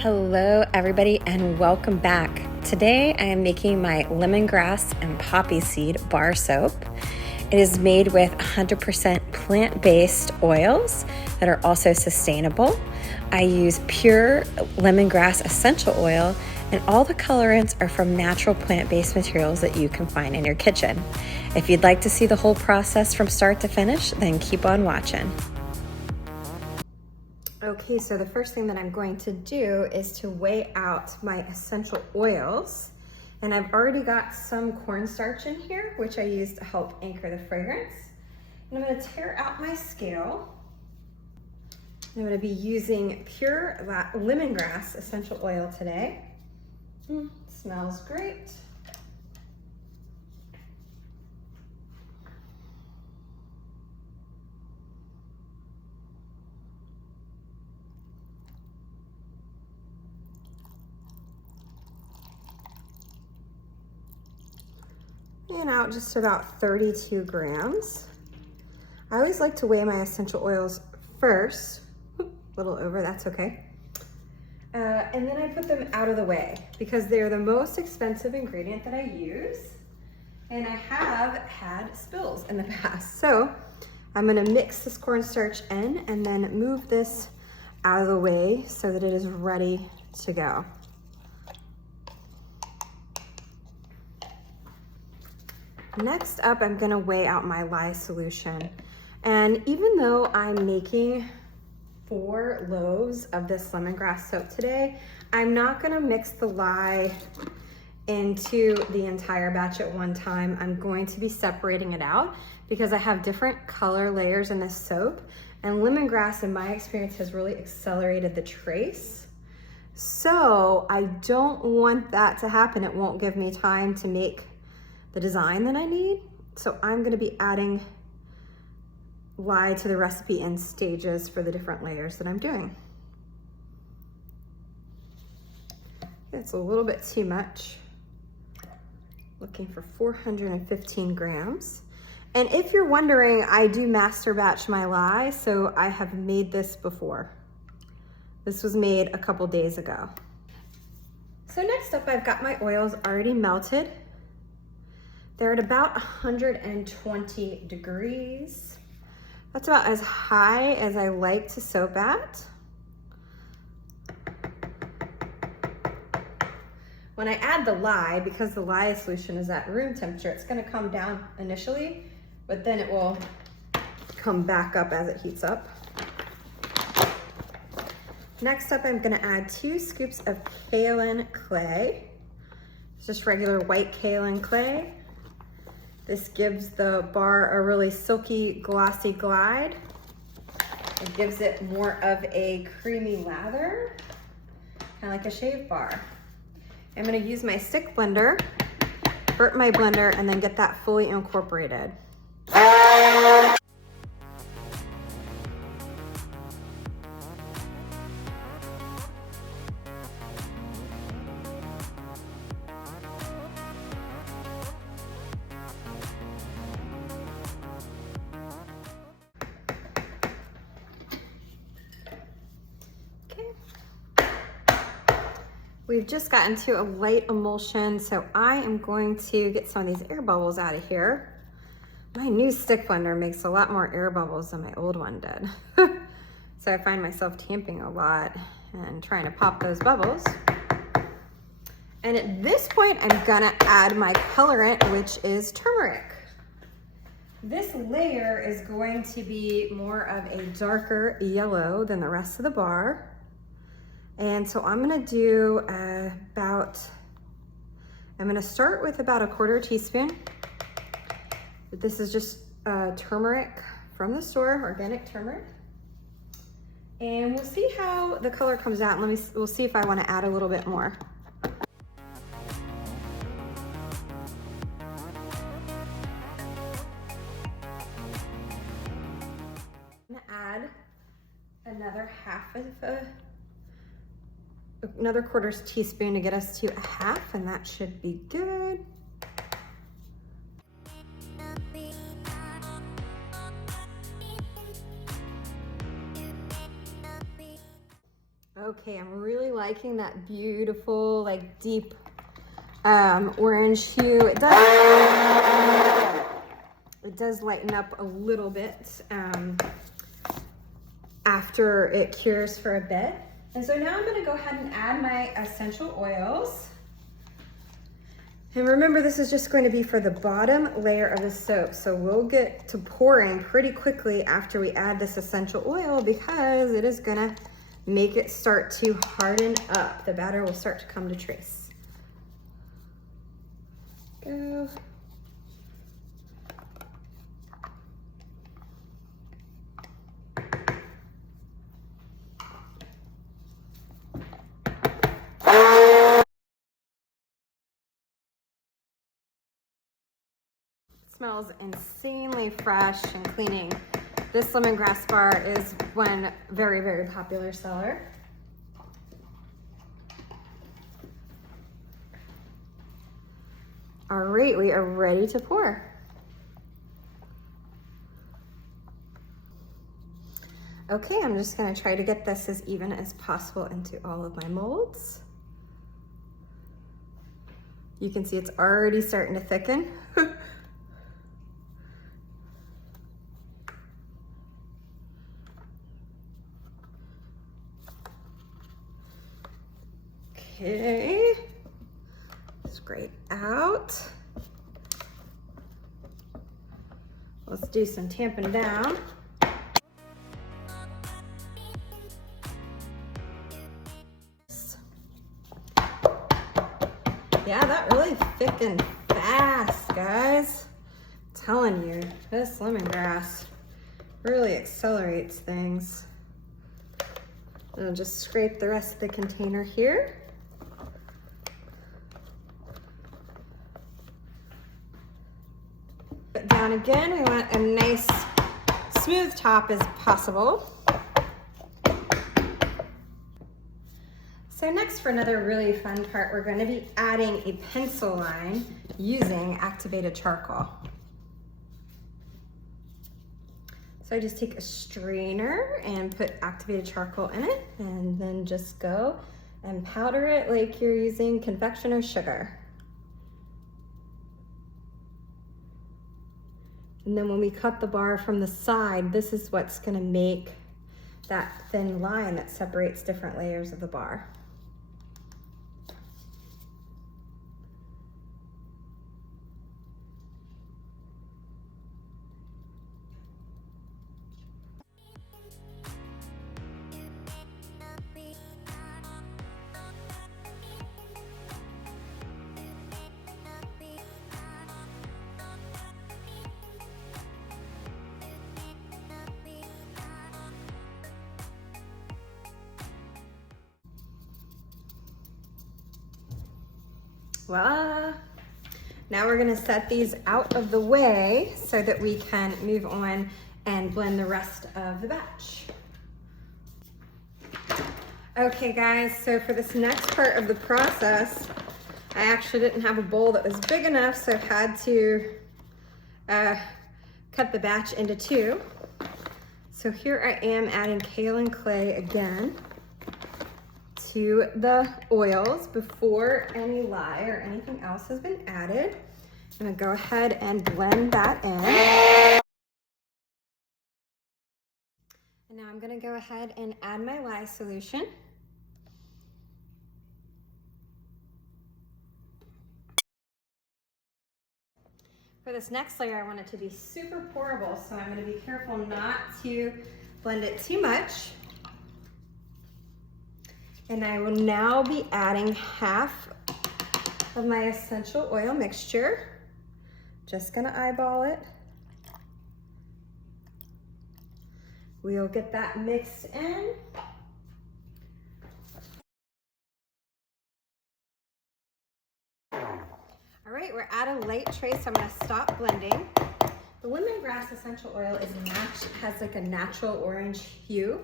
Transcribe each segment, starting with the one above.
Hello everybody and welcome back. Today I am making my lemongrass and poppy seed bar soap. It is made with 100% plant-based oils that are also sustainable. I use pure lemongrass essential oil, and all the colorants are from natural plant-based materials that you can find in your kitchen. If you'd like to see the whole process from start to finish, then keep on watching. Okay, so the first thing that I'm going to do is to weigh out my essential oils. And I've already got some cornstarch in here, which I use to help anchor the fragrance. And I'm gonna tear out my scale. I'm gonna be using pure lemongrass essential oil today. Smells great. And out just about 32 grams. I always like to weigh my essential oils first. A little over, that's okay. And then I put them out of the way because they're the most expensive ingredient that I use. And I have had spills in the past. So I'm gonna mix this cornstarch in and then move this out of the way so that it is ready to go. Next up, I'm gonna weigh out my lye solution. And even though I'm making 4 loaves of this lemongrass soap today, I'm not gonna mix the lye into the entire batch at one time. I'm going to be separating it out because I have different color layers in this soap, and lemongrass, in my experience, has really accelerated the trace. So I don't want that to happen. It won't give me time to make the design that I need. So I'm gonna be adding lye to the recipe in stages for the different layers that I'm doing. It's a little bit too much. Looking for 415 grams. And if you're wondering, I do master batch my lye, so I have made this before. This was made a couple days ago. So next up, I've got my oils already melted. They're at about 120 degrees. That's about as high as I like to soap at. When I add the lye, because the lye solution is at room temperature, it's gonna come down initially, but then it will come back up as it heats up. Next up, I'm gonna add 2 scoops of kaolin clay. It's just regular white kaolin clay. This gives the bar a really silky, glossy glide. It gives it more of a creamy lather, kind of like a shave bar. I'm gonna use my stick blender, vert my blender, and then get that fully incorporated. We've just gotten to a light emulsion, so I am going to get some of these air bubbles out of here. My new stick blender makes a lot more air bubbles than my old one did. So I find myself tamping a lot and trying to pop those bubbles. And at this point, I'm gonna add my colorant, which is turmeric. This layer is going to be more of a darker yellow than the rest of the bar. And so I'm gonna do I'm gonna start with about a 1/4 teaspoon. This is just turmeric from the store, organic turmeric. And we'll see how the color comes out. We'll see if I wanna add a little bit more. I'm gonna add another another 1/4 teaspoon to get us to a 1/2, and that should be good. Okay, I'm really liking that beautiful, like deep orange hue. It does lighten up a little bit after it cures for a bit. And so now I'm gonna go ahead and add my essential oils. And remember, this is just going to be for the bottom layer of the soap. So we'll get to pouring pretty quickly after we add this essential oil because it is gonna make it start to harden up. The batter will start to come to trace. Go. Smells insanely fresh and cleaning. This lemongrass bar is one very, very popular seller. All right, we are ready to pour. Okay, I'm just gonna try to get this as even as possible into all of my molds. You can see it's already starting to thicken. Okay, scrape out. Let's do some tamping down. Yeah, that really thickened fast, guys. I'm telling you, this lemongrass really accelerates things. I'll just scrape the rest of the container here. Put down again, we want a nice smooth top as possible. So next, for another really fun part, we're going to be adding a pencil line using activated charcoal. So I just take a strainer and put activated charcoal in it, and then just go and powder it like you're using confectioner's sugar. And then when we cut the bar from the side, this is what's going to make that thin line that separates different layers of the bar. Voila! Now we're gonna set these out of the way so that we can move on and blend the rest of the batch. Okay guys, so for this next part of the process, I actually didn't have a bowl that was big enough, so I had to cut the batch into two. So here I am adding kaolin clay again to the oils before any lye or anything else has been added. I'm gonna go ahead and blend that in. And now I'm gonna go ahead and add my lye solution. For this next layer, I want it to be super pourable, so I'm gonna be careful not to blend it too much. And I will now be adding half of my essential oil mixture. Just gonna eyeball it. We'll get that mixed in. All right, we're at a light trace, so I'm gonna stop blending. The lemongrass essential oil has like a natural orange hue.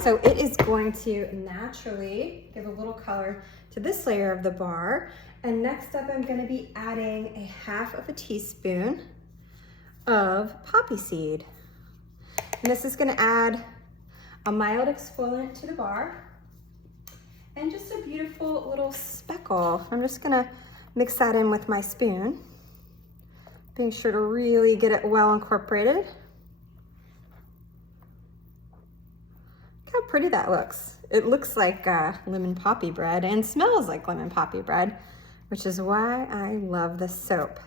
So it is going to naturally give a little color to this layer of the bar. And next up, I'm gonna be adding a half of a teaspoon of poppy seed. And this is gonna add a mild exfoliant to the bar. and just a beautiful little speckle. I'm just gonna mix that in with my spoon. Being sure to really get it well incorporated. Look how pretty that looks. It looks like lemon poppy bread and smells like lemon poppy bread, which is why I love this soap.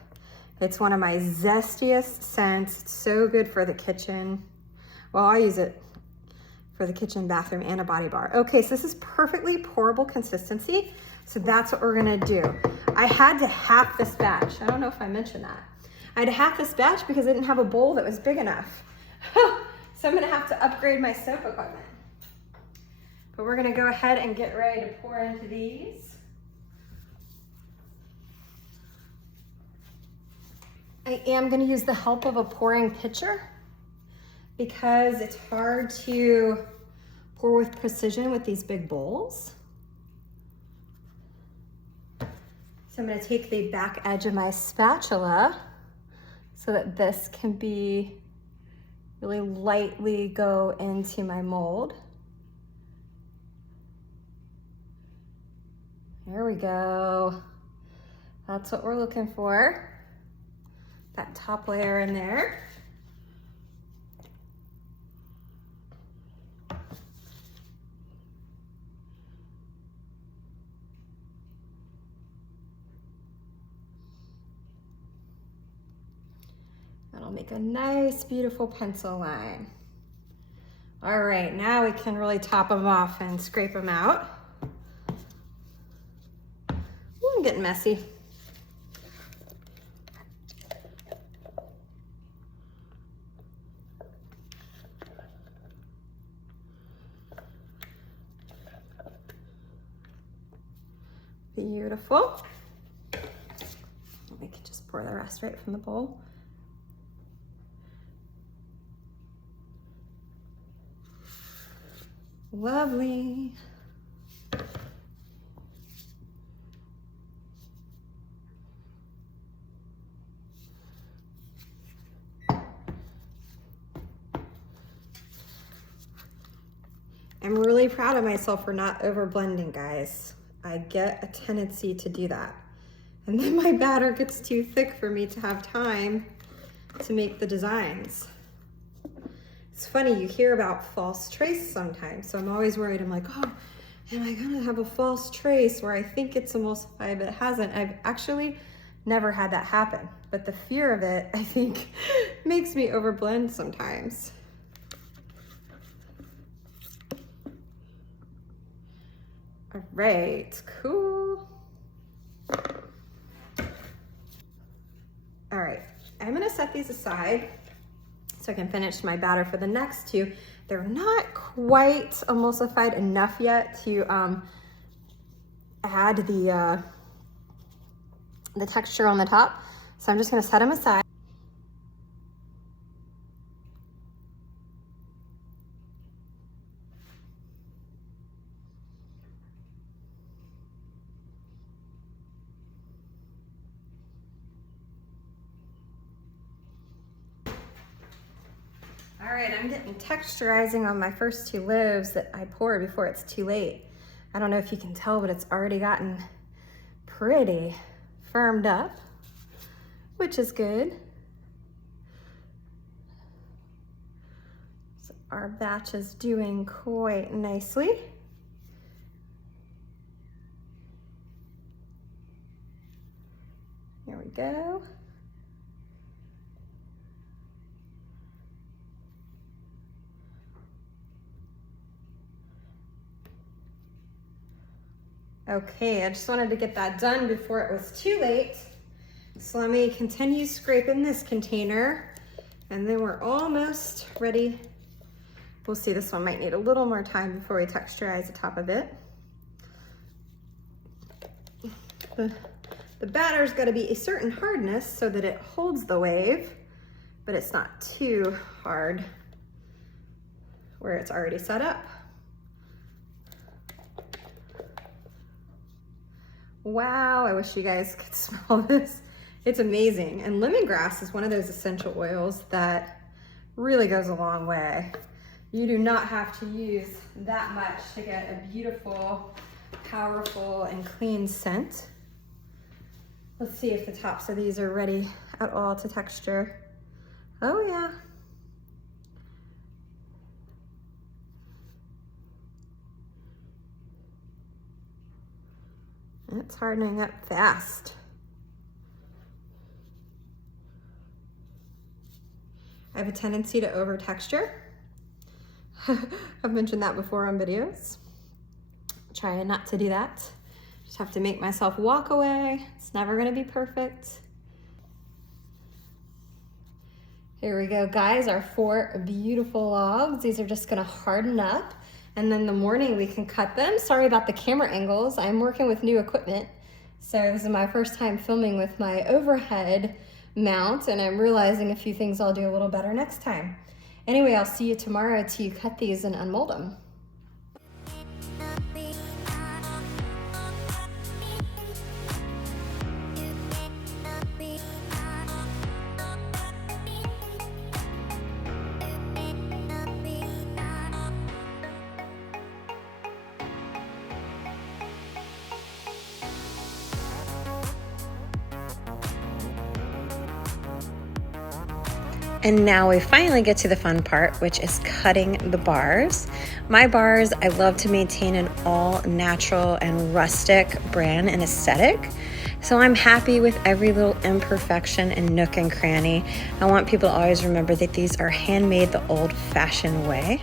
It's one of my zestiest scents. It's so good for the kitchen. Well, I use it for the kitchen, bathroom, and a body bar. Okay, so this is perfectly pourable consistency. So that's what we're gonna do. I had to half this batch. I don't know if I mentioned that. I had to half this batch because I didn't have a bowl that was big enough. So I'm gonna have to upgrade my soap equipment. But we're gonna go ahead and get ready to pour into these. I am gonna use the help of a pouring pitcher because it's hard to pour with precision with these big bowls. So I'm gonna take the back edge of my spatula so that this can be really lightly go into my mold. There we go. That's what we're looking for. That top layer in there. That'll make a nice, beautiful pencil line. All right, now we can really top them off and scrape them out. Ooh, I'm getting messy. Beautiful. We can just pour the rest right from the bowl. Lovely. I'm really proud of myself for not over blending, guys. I get a tendency to do that. And then my batter gets too thick for me to have time to make the designs. It's funny, you hear about false trace sometimes. So I'm always worried. I'm like, oh, am I gonna have a false trace where I think it's emulsified, but it hasn't? I've actually never had that happen. But the fear of it, I think, makes me overblend sometimes. All right, cool. All right, I'm gonna set these aside so I can finish my batter for the next two. They're not quite emulsified enough yet to add the texture on the top. So I'm just gonna set them aside. All right, I'm getting texturizing on my first two loaves that I poured before it's too late. I don't know if you can tell, but it's already gotten pretty firmed up, which is good. So our batch is doing quite nicely. Here we go. Okay, I just wanted to get that done before it was too late. So let me continue scraping this container and then we're almost ready. We'll see, this one might need a little more time before we texturize the top of it. The batter's gotta be a certain hardness so that it holds the wave, but it's not too hard where it's already set up. Wow, I wish you guys could smell this. It's amazing. And lemongrass is one of those essential oils that really goes a long way. You do not have to use that much to get a beautiful powerful and clean scent. Let's see if the tops of these are ready at all to texture. Oh yeah. It's hardening up fast. I have a tendency to over texture. I've mentioned that before on videos. Trying not to do that. Just have to make myself walk away. It's never gonna be perfect. Here we go, guys, our 4 beautiful logs. These are just gonna harden up, and then in the morning we can cut them. Sorry about the camera angles. I'm working with new equipment. So this is my first time filming with my overhead mount, and I'm realizing a few things I'll do a little better next time. Anyway, I'll see you tomorrow to cut these and unmold them. And now we finally get to the fun part, which is cutting the bars. My bars, I love to maintain an all natural and rustic brand and aesthetic. So I'm happy with every little imperfection and nook and cranny. I want people to always remember that these are handmade the old-fashioned way.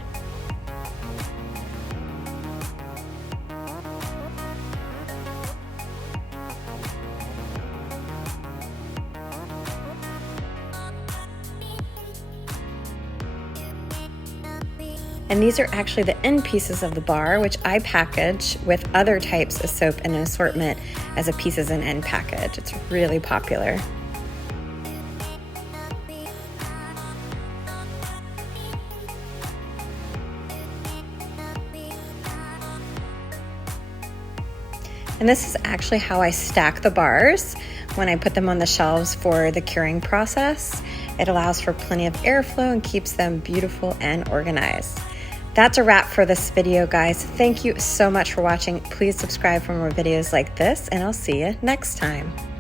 And these are actually the end pieces of the bar, which I package with other types of soap in an assortment as a pieces and end package. It's really popular. And this is actually how I stack the bars when I put them on the shelves for the curing process. It allows for plenty of airflow and keeps them beautiful and organized. That's a wrap for this video, guys. Thank you so much for watching. Please subscribe for more videos like this, and I'll see you next time.